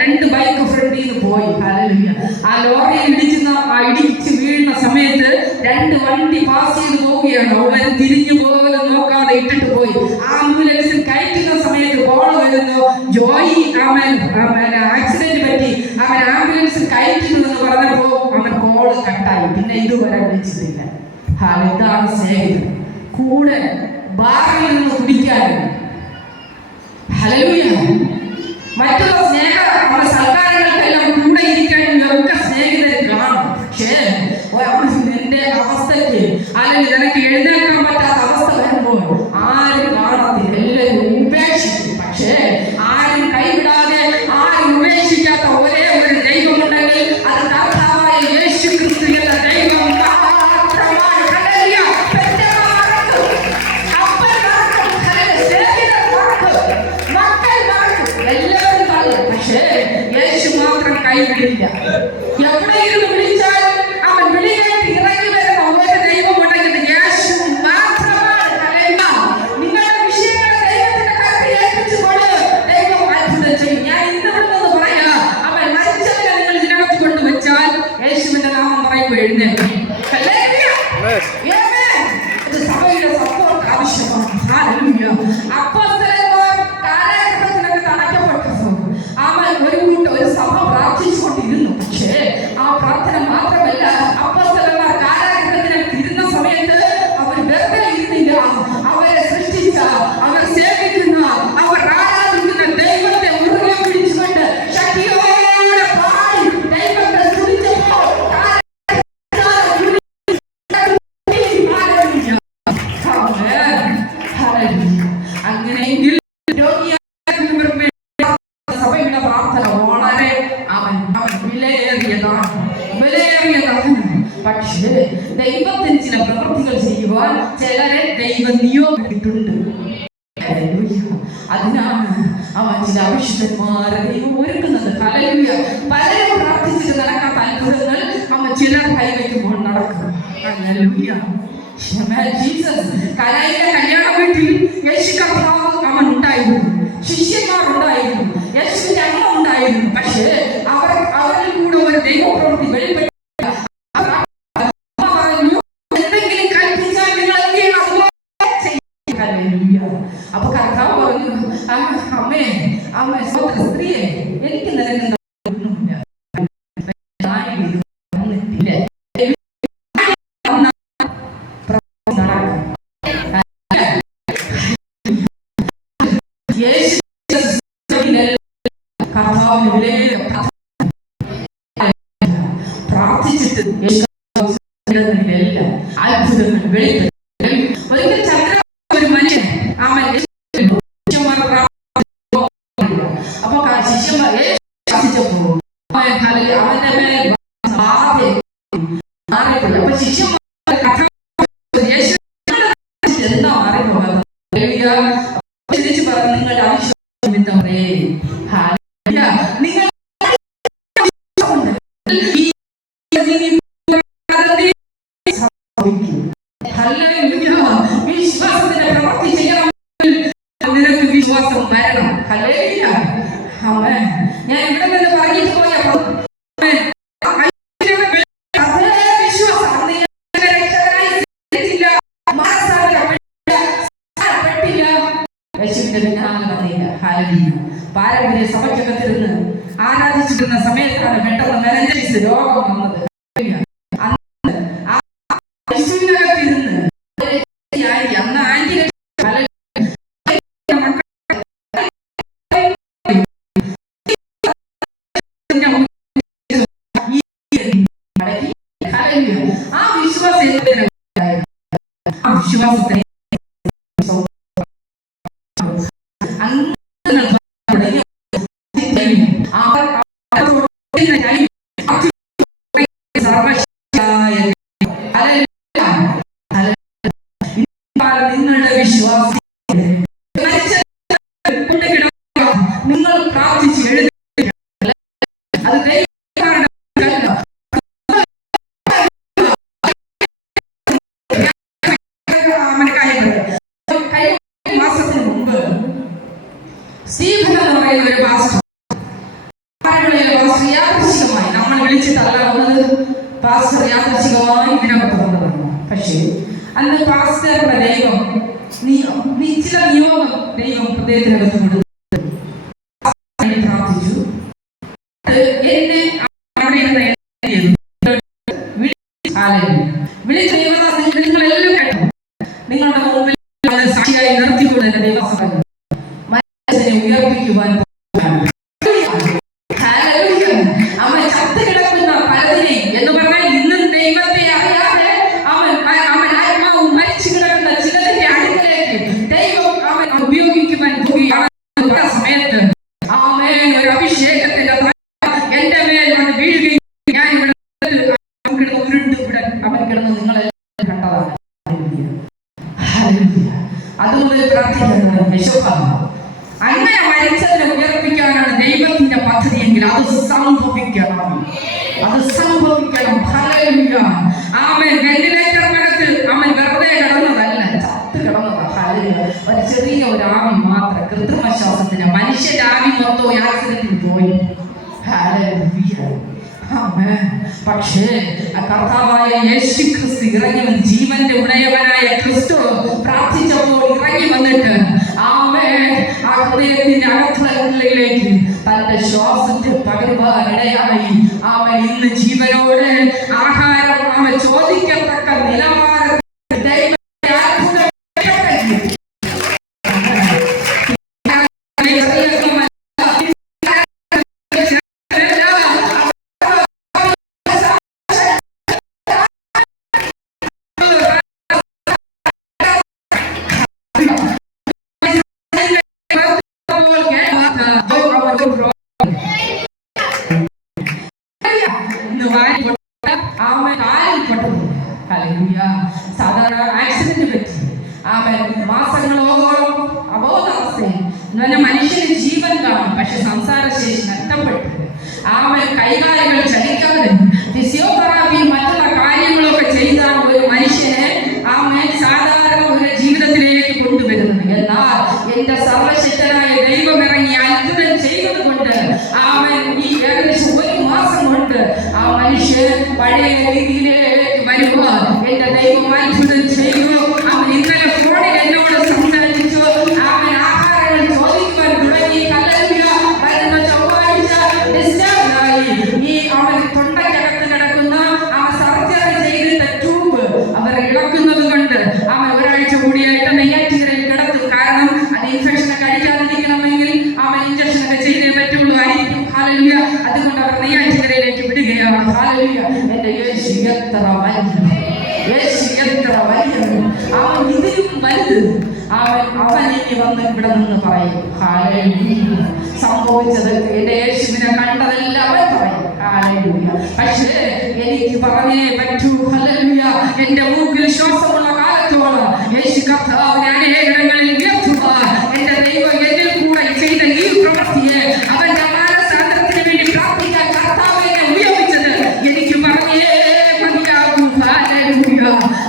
2 ബൈക്ക് ഫ്രണ്ടിൽ നിന്ന് പോയി. ഹല്ലേലൂയ. ആ ലോറിയിൽ ഇടിച്ച് വീഴുന്ന സമയത്ത് 2 വണ്ടി പാസ് ചെയ്ത് പോവുകയാണ്. അവൻ തിരിഞ്ഞു പോലും നോക്കാതെ ഇട്ടിട്ട് പോയി. ആംബുലൻസിൽ കയറ്റുന്ന സമയത്ത് കോള് വരുന്നു, ജോയി ആക്സിഡന്റ് പറ്റി ആംബുലൻസിൽ കയറ്റുന്നു എന്ന് പറഞ്ഞപ്പോ കോള് കട്ടായി. പിന്നെ ഇതുവരെ വിളിച്ചിട്ടില്ല. ഇതാണ് സ്നേഹിതൻ. കൂടെ ബാറിൽ നിന്ന് കുടിക്കാനും ഹല്ലേലൂയ മറ്റുള്ള സൽക്കാരങ്ങൾക്കെല്ലാം കൂടെ ഇരിക്കാനും ഒക്കെ സ്നേഹിതരെ കാണും. പക്ഷേ നിന്റെ അവസ്ഥയ്ക്ക് അല്ലെങ്കിൽ നിനക്ക് എഴുന്നേൽക്കാൻ പറ്റാത്ത അവസ്ഥ വരുമ്പോൾ ആരും കാണത്തില്ല, എല്ലാവരും ഉപേക്ഷിക്കും. പക്ഷേ ആരും കൈവിടാതെ ആരും ഉപേക്ഷിക്കാത്ത ഒരേ ഒരു ദൈവമുണ്ടെങ്കിൽ അത് കർത്താവായ യേശു ക്രിസ്തു എന്ന ദൈവം മാത്രമാണ്. ഹല്ലേലൂയ. എല്ലാവരും തള്ളും, പക്ഷേ യേശു മാത്രം കൈവിടില്ല. എവിടെയിരുന്നു വിളിച്ചാൽ അവൻ വിളിയായിട്ട് ഇറങ്ങി വരുന്ന ഒരു ദൈവമുണ്ടെങ്കിൽ യേശു മാത്രമാണ്. നിങ്ങളുടെ വിഷയങ്ങളെ ദൈവത്തിന്റെ കരത്തിൽ ഏൽപ്പിച്ചുകൊണ്ട് ദൈവം അത്ഭുതം ചെയ്യും. ഞാൻ ഇന്നിവിടെ നിന്ന് പറയാം, അവൻ മരിച്ചവരെ നിങ്ങൾ ഇതിനകത്ത് കൊണ്ടുവച്ചാൽ യേശുവിന്റെ നാമം പറയുമ്പോൾ എഴുന്നേൽക്കും. ഇത് സഭയുടെ സപ്പോർട്ട് ആവശ്യമാണ്. അപ്പോസ്തലന്മാർ കാരാഗൃഹത്തിനൊക്കെ തടക്കപ്പെട്ടപ്പോൾ ഒരു സഭ പ്രാർത്ഥിച്ചുകൊണ്ടിരുന്നു. പക്ഷേ ആ പ്രാർത്ഥന മാത്രമല്ല, അപ്പോസ്തലന്മാർ കാരാഗൃഹത്തിനകത്ത് ഇരുന്ന സമയത്ത് അവർ വെറുതെ ഇരുന്നില്ല. അവരെ സൃഷ്ടിച്ച, അവർ സേവിക്കുന്ന, അവർ ആരാധിക്കുന്ന ദൈവത്തെ മുറുകെ പിടിച്ചുകൊണ്ട് ശക്തിയോടെ പാടി ദൈവത്തെ സ്തുതിച്ചപ്പോൾ അങ്ങനെയെങ്കിൽ സഭയുടെ പ്രാർത്ഥന വളരെ അവൻ വിലയേറിയതാണ്. പക്ഷേ ദൈവത്തിന് ചില പ്രവൃത്തികൾ ചെയ്യുവാൻ ചിലരെ ദൈവം നിയോഗിച്ചിട്ടുണ്ട്. അതിനാണ് അവൻ ചില അവിശുദ്ധന്മാരെ ദൈവം ഒരുക്കുന്നത്. ഹല്ലേലൂയ. പലരും പ്രാർത്ഥിച്ചിട്ട് നടക്കാത്ത അത്ഭുതങ്ങൾ അവൻ ചിലർ കൈവയ്ക്കുമ്പോൾ നടക്കും. ഹല്ലേലൂയ. കനായിലെ കല്യാണ വീട്ടിൽ യേശു കർത്താവ് അവൻ ഉണ്ടായിരുന്നു, ശിഷ്യന്മാർ ഉണ്ടായിരുന്നു, യേശുവിന്റെ അമ്മ ഉണ്ടായിരുന്നു. പക്ഷേ അവരിൽ കൂടെ ഒരു ദൈവപ്രവൃത്തി വെളിപ്പെട്ടു. എന്തെങ്കിലും കൽപ്പിച്ചാൽ നിങ്ങൾ അപ്പൊ കർത്താവ് പറഞ്ഞു, അമ്മേ സ്ത്രീയെ എനിക്ക് നിനക്ക് പ്രാർത്ഥിച്ചിട്ട് അത്ഭുതങ്ങൾ വെളിപ്പെട്ടു. ഒരിക്കൽ ചന്ദ്ര ഒരു മനുഷ്യൻ അപ്പൊ ശിഷ്യന്മാർ അവന്റെ മേൽ മാറിയിട്ടില്ല. അപ്പൊ ശിഷ്യന്മാർ എന്താ മാറിപ്പോകാതെ തിരിച്ചു പറഞ്ഞു, നിങ്ങളുടെ അവിശ്വാസം നിമിത്തമേ നിങ്ങൾ വിശ്വാസത്തിന്റെ പ്രവൃത്തി ചെയ്യണമെങ്കിൽ നിനക്ക് വിശ്വാസം വരണം. ഹല്ലേലൂയ. ഞാൻ ഇവിടെ നിന്ന് പറഞ്ഞിട്ട് പോയപ്പോ പാരമ്പര്യ സഭയ്ക്കകത്തിരുന്ന് ആരാധിച്ചിരുന്ന സമയത്താണ് പെട്ടെന്ന് മെനഞ്ചൈസ് രോഗം വന്നത്. അന്ന് ആന്റി ആ വിശ്വാസത്തെ നിങ്ങളുടെ വിശ്വാസം നിങ്ങൾ പ്രാർത്ഥിച്ച് എഴുതി അത് മാസത്തിന് മുമ്പ് സ്റ്റീഫൻ എന്ന് പറയുന്ന ഒരു പാസ്റ്റർ യാദൃശ്ചികമായി നമ്മൾ വിളിച്ചിട്ടല്ല വന്നത്. പാസ്റ്റർ യാദൃശ്ചികമായി ഇതിനകത്ത് വന്നതാണ്. പക്ഷേ അന്ന് പാസ്റ്ററുടെ ദൈവം ചില നിയോഗം ദൈവം ഹൃദയത്തിനകത്ത് കൊടുത്തു. പ്രാർത്ഥിച്ചു. എന്നെ വിളിച്ച ദേവദാസൻ നിങ്ങളെല്ലാം കേട്ടോ. നിങ്ങളുടെ മുമ്പിൽ സാക്ഷിയായി നിർത്തിക്കൊണ്ട് തന്നെ ദൈവസഭ മനുഷ്യനെ ഉയർപ്പിക്കുവാൻ അവൻ ചത്ത് കിടക്കുന്ന പലതിനെയും എന്ന് പറഞ്ഞാൽ ഇന്നും ദൈവത്തെ അറിയാതെ അവൻ ആത്മാവ് മരിച്ചു കിടക്കുന്ന ചിലതിന്റെ അടുക്കലേക്ക് ദൈവം അവൻ ഉപയോഗിക്കുവാൻ പോവുകയാണ്. സമയത്ത് ഒരു അഭിഷേകത്തിന്റെ എന്റെ മേൽ വന്ന് വീഴുകയും ഞാൻ ഇവിടെ ഉരുണ്ട് ഇവിടെ അവൻ കിടന്ന് നിങ്ങളെല്ലാം കണ്ടതാണ്. അതുകൊണ്ട് പ്രാർത്ഥിക്കുന്നത് വിശ്വാസം അങ്ങനെ മരിച്ചതിനെ ഉയർപ്പിക്കാനാണ് ദൈവത്തിന്റെ പദ്ധതിയെങ്കിൽ അത് സംഭവിക്കണം. ഹല്ലേലൂയ. ആമേൻ. വെന്റിലേറ്റർ മരത്ത് അവൻ വെറുതെ കിടന്നതല്ല, ചത്ത് കിടന്നതാ. ഹല്ലേലൂയ. ഒരു ചെറിയ ഒരു ആവി മാത്രം, കൃത്രിമ ശ്വാസത്തിന്. മനുഷ്യന്റെ ആവി മൊത്തം ആക്സിഡന്റിൽ പോയി. ഹല്ലേലൂയ. പക്ഷേ കർത്താവായ യേശു ക്രിസ്തു ഇറങ്ങി വന്ന്, ജീവന്റെ ഉടയവനായ ക്രിസ്തു പ്രാർത്ഥിച്ചപ്പോൾ ഇറങ്ങി വന്നിട്ട് ആമേൻ ആ ഹൃദയത്തിന്റെ അകത്തളങ്ങളിലേക്ക് തന്റെ ശ്വാസത്തെ പകരുവാനിടയായി. ആമേൻ ഇന്ന് ജീവനോട് ആഹാരം അവൻ ചോദിക്കത്തക്ക നിലവാരത്തിൽ സാധാരണ ആക്സിഡന്റ് പറ്റി മാസങ്ങളോളം അബോധാവസ്ഥയിൽ മനുഷ്യന് ജീവൻ കാണും, പക്ഷെ സംസാരശേഷി നഷ്ടപ്പെട്ടു. കൈകാലുകൾ ചലിക്കാതെ ഫിസിയോതെറാപ്പി മറ്റുള്ള കാര്യങ്ങളൊക്കെ ചെയ്താണ് ഒരു മനുഷ്യനെ സാധാരണ ഒരു ജീവിതത്തിലേക്ക് കൊണ്ടുവരുന്നത്. എന്നാൽ എന്റെ സർവശക്തനായ ദൈവം ഇറങ്ങി അത്ഭുതം ചെയ്തത് കൊണ്ട് ഈ ഏകദേശം ഒരു മാസം കൊണ്ട് ആ മനുഷ്യൻ പഴയ രീതിയിലേക്ക് വരുവാൻ എന്റെ ദൈവം അത്ഭുതം ചെയ്തു. അവൻ ഇന്നലെ ഫോണിൽ എന്നോട് സംസാരിച്ചു. അവൻ ആഹാരങ്ങൾ ചോദിക്കുവാൻ തുടങ്ങി. വരുന്ന ചൊവ്വാഴ്ച ഡിസ്ചാർജായി. അവൻ തൊണ്ടയ്ക്കകത്ത് കിടക്കുന്ന സർജറി ചെയ്തിട്ട ട്യൂബ് അവർ ഇളക്കുന്നത് കൊണ്ട് അവൻ ഒരാഴ്ച കൂടിയായിട്ട് നെയ്യാറ്റിക്കരയിൽ കിടത്തും. കാരണം അത് ഇൻഫെക്ഷനൊക്കെ അടിക്കാതിരിക്കണമെങ്കിൽ അവൻ ഇഞ്ചക്ഷനൊക്കെ ചെയ്തേ പറ്റുള്ളൂ ആയിരിക്കും. ഹല്ലേലൂയ. അതുകൊണ്ട് അവർ നെയ്യാറ്റിക്കരയിലേക്ക് വിടുകയാണ്. ഹല്ലേലൂയ. എന്റെ യേശു എത്ര വലിയ, അവൻ ഇതിലും വലുത്. അവൻ ഇനി വന്ന് ഇവിടെ നിന്ന് പറയും ഹല്ലേലൂയ. സംഭവിച്ചത് എന്റെ യേശുവിനെ കണ്ടതെല്ലാം അവൻ പറയും ഹല്ലേലൂയ. പക്ഷേ എനിക്ക് പറഞ്ഞേ പറ്റൂ. ഹല്ലേലൂയ. എന്റെ മൂക്കിൽ ശ്വാസമുള്ള കാലത്തോളം യേശു കർത്താവിനെ അനേകങ്ങളിൽ ഉയർത്തുവാൻ എന്റെ ദൈവം എന്നിൽ കൂടെ ചെയ്ത ഈ പ്രവൃത്തിയെ അവന്റെ മാനസാന്തരത്തിന് വേണ്ടി പ്രാർത്ഥിക്കാൻ കർത്താവ് എന്നെ ഉപയോഗിച്ചത് എനിക്ക് പറഞ്ഞേ മതിയാകൂ. ഹല്ലേലൂയ.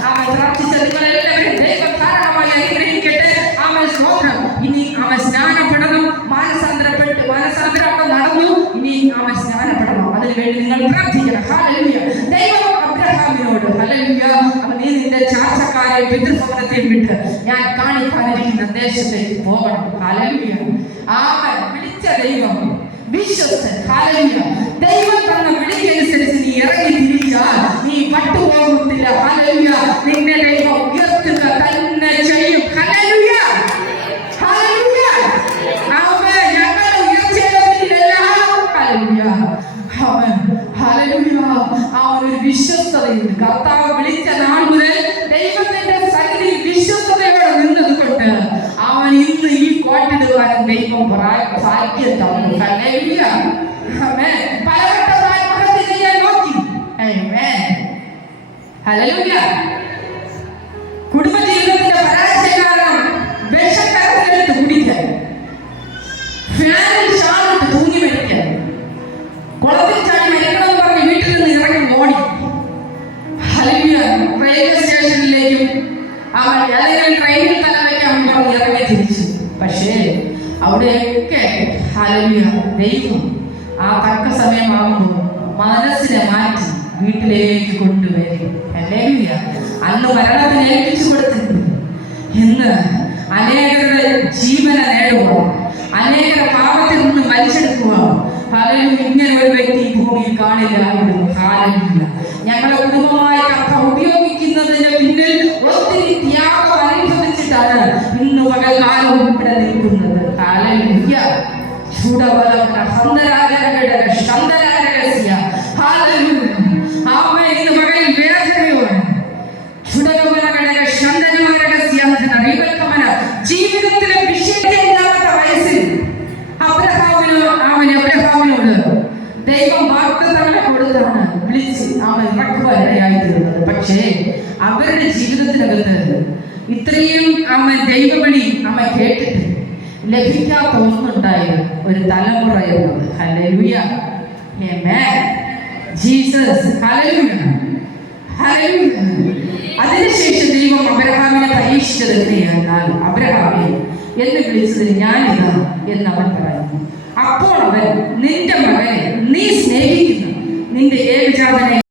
അവൻ പ്രാർത്ഥിച്ച നിങ്ങളെല്ലാവരും ദൈവം ധാരാളമായി അനുഗ്രഹിക്കട്ടെ. അവൻ സ്തോത്രം. ഇനി അവൻ സ്നാനപ്പെടണം. മാനസാന്തരം അവിടെ നടന്നു. ഇനി അവൻ സ്നാനപ്പെടണം. അതിനുവേണ്ടി നിങ്ങൾ പ്രാർത്ഥിക്കണം. ഹല്ലേലൂയ. ദൈവം അബ്രഹാമിനോട് ഹല്ലേലൂയ അവൻ നീ നിന്റെ ചാർച്ചക്കാരെ പിതൃഭവനത്തെയും വിട്ട് ഞാൻ കാണിക്കാനിരിക്കുന്ന ദേശത്തേക്ക് പോകണം. ഹല്ലേലൂയ. അവൻ വിളിച്ച ദൈവം വിശ്വസ്തൻ. ഹല്ലേലൂയ. ദൈവം തന്ന വിളിക്കനുസരിച്ച് നീ ഇറങ്ങി തിരിച്ചാൽ നീ പട്ടുപോകുന്നില്ല. ഹല്ലേലൂയ. നിന്റെ ദൈവം ഉയർത്തുക തന്നെ ചെയ്യും. ഹല്ലേലൂയ. ഹല്ലേലൂയ. ഞങ്ങൾ ഉയർച്ചയില്ല. ഹല്ലേലൂയ. ഹല്ലേലൂയ. ആ ഒരു വിശ്വസ്തതയുണ്ട്. കർത്താവ് വിളിച്ച നാൾ മുതൽ ദൈവത്തിന്റെ സന്നിധിയിൽ വിശ്വസ്തതയോടെ നിന്നത് കൊണ്ട് അവൻ ഇന്ന് ഈ കോട്ടിടുവാനും ദൈവം ഭാഗ്യം തന്നു. ഹല്ലേലൂയ. ആമേൻ. പലവട്ടം ആത്മഹത്യ ചെയ്യാൻ നോക്കി. ആമേൻ. ഹല്ലേലൂയ. കുടുംബജീവിതത്തിന്റെ പരാജയ കാരണം വിഷക്കരത്തിലെടുത്ത് കുടിക്കാൻ, ഫാനിൽ ഷാളിട്ട് തൂങ്ങി മരിക്കാൻ, കുളത്തിൽ ചാടി മരിക്കണമെന്ന് പറഞ്ഞ് വീട്ടിൽ നിന്ന് ഇറങ്ങി ഓടി. ഹല്ലേലൂയ. റെയിൽവേ സ്റ്റേഷനിലേക്കും അവൻ ഏതെങ്കിലും ട്രെയിനിൽ തല വയ്ക്കാൻ പറഞ്ഞ് ഇറങ്ങി തിരിച്ചു. പക്ഷേ അവിടെയൊക്കെ ഹല്ലേലൂയ ദൈവം ആ തക്ക സമയമാകുമ്പോൾ മനസ്സിനെ മാറ്റി വീട്ടിലേക്ക് കൊണ്ടുവരും. ഹല്ലേലൂയ. അന്ന് മരണത്തിന് ഏൽപ്പിച്ചു കൊടുത്തിട്ടുണ്ട്. ഇന്ന് അനേകരുടെ ജീവനെ നേടുക, അനേകരുടെ പാപത്തിൽ നിന്ന് വലിച്ചെടുക്കുക. ഹല്ലേലൂയ. ഇങ്ങനെ ഒരു വ്യക്തി ഭൂമിയിൽ കാണില്ലായിരുന്നു. ഹല്ലേലൂയ. ഞങ്ങളെ കുടുംബമായി കർത്താവ് ഉപയോഗിക്കുന്നതിന് പിന്നിൽ ഒത്തിരി ത്യാഗം അനുഭവിച്ചു ചുടവലകന ഹന്തരാഗരഗടക ശന്തരാരകസ്യ. ഹല്ലേലൂയ. ആമേൻ. ഇന്ന് പകൽ വേദനയോടെ ചുടവലകടക ശന്തരാരകസ്യ എന്ന റീബൽക്കമന ജീവിതത്തിലെ വിഷയമില്ലാത്ത വയസ്സിൽ അബ്രഹാമിനോട് ദൈവം വാഗ്ദത്തങ്ങളെ കൊടുത്താണ് വിളിച്ച് അവൻ ഇറക്കുവാനിടയായി തീർന്നത്. പക്ഷേ അവരുടെ ജീവിതത്തിനകത്ത് ഇത്രയും അവൻ ദൈവവിളി അവൻ കേട്ടിട്ട് ലഭിക്കാത്ത ഒന്നുണ്ടായിരുന്നു, ഒരു തലമുറ എന്നത്. ഹല്ലേലൂയ. ആമേൻ. ജീസസ്. ഹല്ലേലൂയ. ഹല്ലേലൂയ. അതിനുശേഷം ദൈവം അബ്രഹാമിനെ പരീക്ഷിച്ചത് എങ്ങനെയാൽ അബ്രഹാമേ എന്ന് വിളിച്ചതിന് ഞാനിതാ എന്നവൻ പറയുന്നു. അപ്പോൾ അവൻ നിന്റെ മകനെ നീ സ്നേഹിക്കുന്ന നിന്റെ ഏകജാതനെ